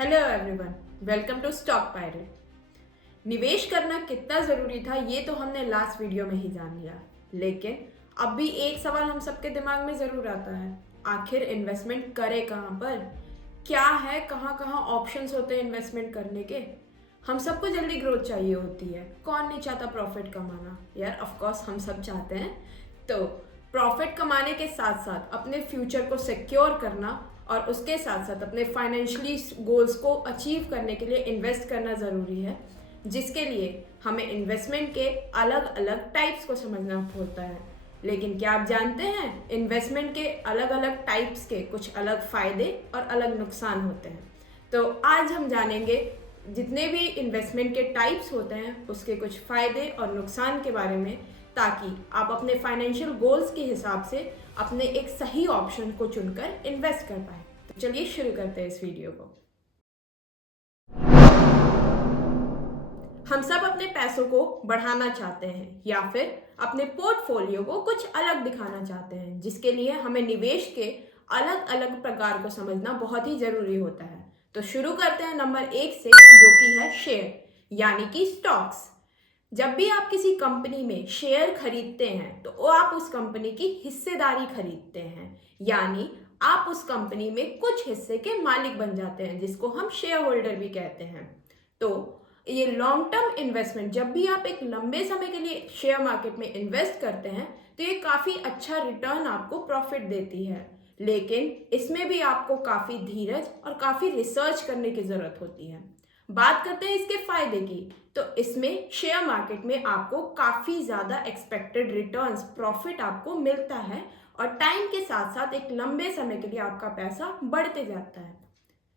Hello everyone, welcome to Stock Pirate. निवेश करना कितना ज़रूरी था ये तो हमने लास्ट वीडियो में ही जान लिया, लेकिन अब भी एक सवाल हम सबके दिमाग में ज़रूर आता है, आखिर इन्वेस्टमेंट करें कहाँ पर? क्या है, कहाँ कहाँ ऑप्शंस होते हैं इन्वेस्टमेंट करने के? हम सबको जल्दी ग्रोथ चाहिए होती है, कौन नहीं चाहता प्रॉफिट कमाना? यार ऑफ कोर्स हम सब चाहते हैं। तो प्रॉफिट कमाने के साथ साथ अपने फ्यूचर को सिक्योर करना और उसके साथ साथ अपने फाइनेंशियली गोल्स को अचीव करने के लिए इन्वेस्ट करना ज़रूरी है, जिसके लिए हमें इन्वेस्टमेंट के अलग अलग टाइप्स को समझना होता है। लेकिन क्या आप जानते हैं इन्वेस्टमेंट के अलग अलग टाइप्स के कुछ अलग फ़ायदे और अलग नुकसान होते हैं? तो आज हम जानेंगे जितने भी इन्वेस्टमेंट के टाइप्स होते हैं उसके कुछ फ़ायदे और नुकसान के बारे में, ताकि आप अपने फाइनेंशियल गोल्स के हिसाब से अपने एक सही ऑप्शन को चुनकर इन्वेस्ट कर पाए। तो चलिए शुरू करते हैं इस वीडियो को। हम सब अपने पैसों को बढ़ाना चाहते हैं या फिर अपने पोर्टफोलियो को कुछ अलग दिखाना चाहते हैं, जिसके लिए हमें निवेश के अलग अलग प्रकार को समझना बहुत ही जरूरी होता है। तो शुरू करते हैं नंबर 1 से, जो कि है शेयर यानी कि स्टॉक्स। जब भी आप किसी कंपनी में शेयर खरीदते हैं तो वो आप उस कंपनी की हिस्सेदारी खरीदते हैं, यानी आप उस कंपनी में कुछ हिस्से के मालिक बन जाते हैं, जिसको हम शेयर होल्डर भी कहते हैं। तो ये लॉन्ग टर्म इन्वेस्टमेंट, जब भी आप एक लंबे समय के लिए शेयर मार्केट में इन्वेस्ट करते हैं तो ये काफ़ी अच्छा रिटर्न आपको प्रॉफिट देती है, लेकिन इसमें भी आपको काफ़ी धीरज और काफ़ी रिसर्च करने की ज़रूरत होती है। बात करते हैं इसके फायदे की, तो इसमें शेयर मार्केट में आपको काफ़ी ज़्यादा एक्सपेक्टेड रिटर्न्स प्रॉफिट आपको मिलता है और टाइम के साथ साथ एक लंबे समय के लिए आपका पैसा बढ़ते जाता है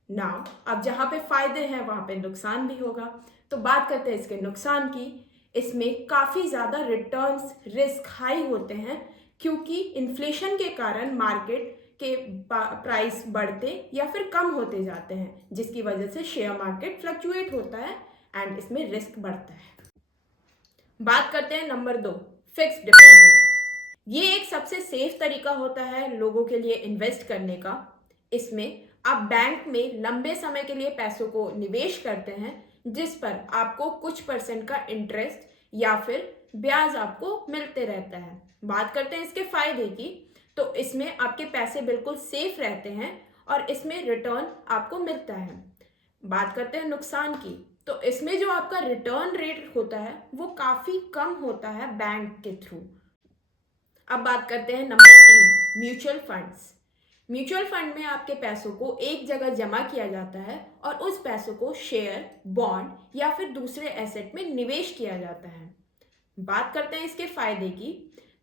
ना। अब जहाँ पे फायदे हैं वहाँ पे नुकसान भी होगा, तो बात करते हैं इसके नुकसान की। इसमें काफ़ी ज़्यादा रिटर्न्स रिस्क हाई होते हैं, क्योंकि इन्फ्लेशन के कारण मार्केट के प्राइस बढ़ते या फिर कम होते जाते हैं, जिसकी वजह से शेयर मार्केट फ्लक्चुएट होता है एंड इसमें रिस्क बढ़ता है। बात करते हैं नंबर 2, फिक्स्ड डिपॉजिट। ये एक सबसे सेफ तरीका होता है लोगों के लिए इन्वेस्ट करने का। इसमें आप बैंक में लंबे समय के लिए पैसों को निवेश करते हैं, जिस पर आपको कुछ परसेंट का इंटरेस्ट या फिर ब्याज आपको मिलते रहता है। बात करते हैं इसके फायदे की, तो इसमें आपके पैसे बिल्कुल सेफ रहते हैं और इसमें रिटर्न आपको मिलता है। बात करते हैं नुकसान की, तो इसमें जो आपका रिटर्न रेट होता है वो काफ़ी कम होता है बैंक के थ्रू। अब बात करते हैं number 3, mutual funds. Mutual fund में आपके पैसों को एक जगह जमा किया जाता है और उस पैसों को शेयर, बॉन्ड या फिर दूसरे एसेट में निवेश किया जाता है। बात करते हैं इसके फायदे की,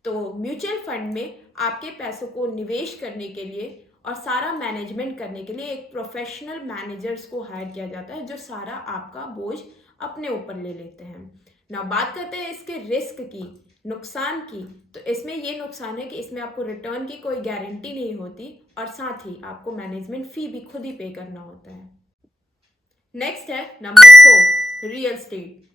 तो म्यूचुअल फंड में आपके पैसों को निवेश करने के लिए और सारा मैनेजमेंट करने के लिए एक प्रोफेशनल मैनेजर्स को हायर किया जाता है, जो सारा आपका बोझ अपने ऊपर ले लेते हैं ना। बात करते हैं इसके रिस्क की, नुकसान की, तो इसमें ये नुकसान है कि इसमें आपको रिटर्न की कोई गारंटी नहीं होती और साथ ही आपको मैनेजमेंट फी भी खुद ही पे करना होता है। नेक्स्ट है number 4, real estate.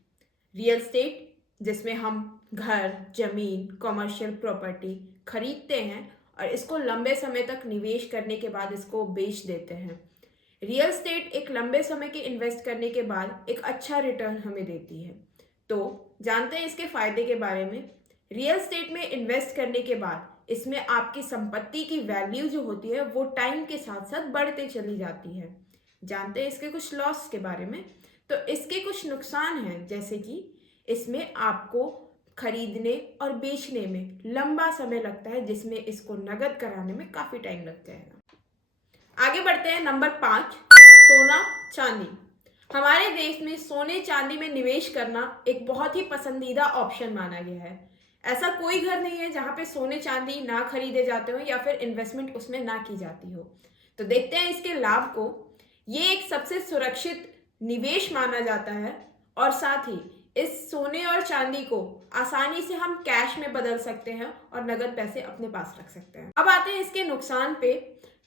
Real estate जिसमें हम घर, जमीन, कमर्शियल प्रॉपर्टी खरीदते हैं और इसको लंबे समय तक निवेश करने के बाद इसको बेच देते हैं। रियल स्टेट एक लंबे समय के इन्वेस्ट करने के बाद एक अच्छा रिटर्न हमें देती है। तो जानते हैं इसके फायदे के बारे में। रियल स्टेट में इन्वेस्ट करने के बाद इसमें आपकी संपत्ति की वैल्यू जो होती है वो टाइम के साथ साथ बढ़ते चली जाती है। जानते हैं इसके कुछ लॉस के बारे में, तो इसके कुछ नुकसान हैं, जैसे कि इसमें आपको खरीदने और बेचने में लंबा समय लगता है, जिसमें इसको नगद कराने में काफ़ी टाइम लग जाएगा। आगे बढ़ते हैं नंबर 5, सोना चांदी। हमारे देश में सोने चांदी में निवेश करना एक बहुत ही पसंदीदा ऑप्शन माना गया है। ऐसा कोई घर नहीं है जहाँ पे सोने चांदी ना खरीदे जाते हो या फिर इन्वेस्टमेंट उसमें ना की जाती हो। तो देखते हैं इसके लाभ को। ये एक सबसे सुरक्षित निवेश माना जाता है और साथ ही इस सोने और चांदी को आसानी से हम कैश में बदल सकते हैं और नगद पैसे अपने पास रख सकते हैं। अब आते हैं इसके नुकसान पे,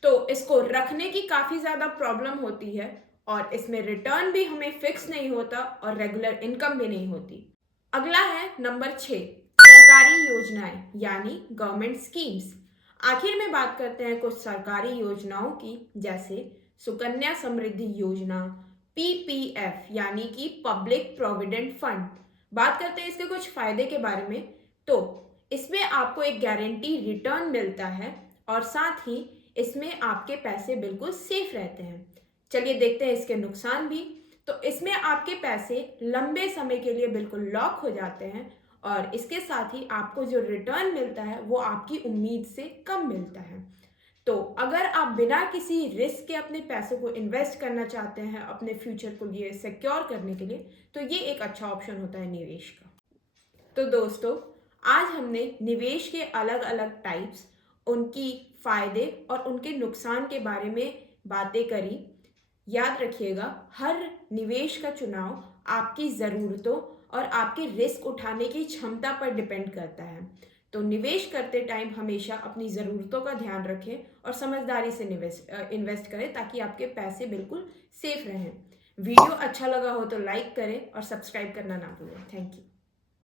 तो इसको रखने की काफ़ी ज़्यादा प्रॉब्लम होती है और इसमें रिटर्न भी हमें फिक्स नहीं होता और रेगुलर इनकम भी नहीं होती। अगला है नंबर 6, सरकारी योजनाएं यानी गवर्नमेंट स्कीम्स। आखिर में बात करते हैं कुछ सरकारी योजनाओं की, जैसे सुकन्या समृद्धि योजना, पीपीएफ यानी कि पब्लिक प्रोविडेंट फंड। बात करते हैं इसके कुछ फायदे के बारे में। तो इसमें आपको एक गारंटी रिटर्न मिलता है और साथ ही इसमें आपके पैसे बिल्कुल सेफ रहते हैं। चलिए देखते हैं इसके नुकसान भी। तो इसमें आपके पैसे लंबे समय के लिए बिल्कुल लॉक हो जाते हैं और इसके साथ ही आपको जो रिटर्न मिलता है वो आपकी उम्मीद से कम मिलता है। तो अगर आप बिना किसी रिस्क के अपने पैसों को इन्वेस्ट करना चाहते हैं अपने फ्यूचर को लिए सिक्योर करने के लिए, तो ये एक अच्छा ऑप्शन होता है निवेश का। तो दोस्तों, आज हमने निवेश के अलग अलग टाइप्स, उनकी फायदे और उनके नुकसान के बारे में बातें करी। याद रखिएगा, हर निवेश का चुनाव आपकी ज़रूरतों और आपके रिस्क उठाने की क्षमता पर डिपेंड करता है। तो निवेश करते टाइम हमेशा अपनी ज़रूरतों का ध्यान रखें और समझदारी से इन्वेस्ट करें ताकि आपके पैसे बिल्कुल सेफ रहें। वीडियो अच्छा लगा हो तो लाइक करें और सब्सक्राइब करना ना भूलें। Thank you.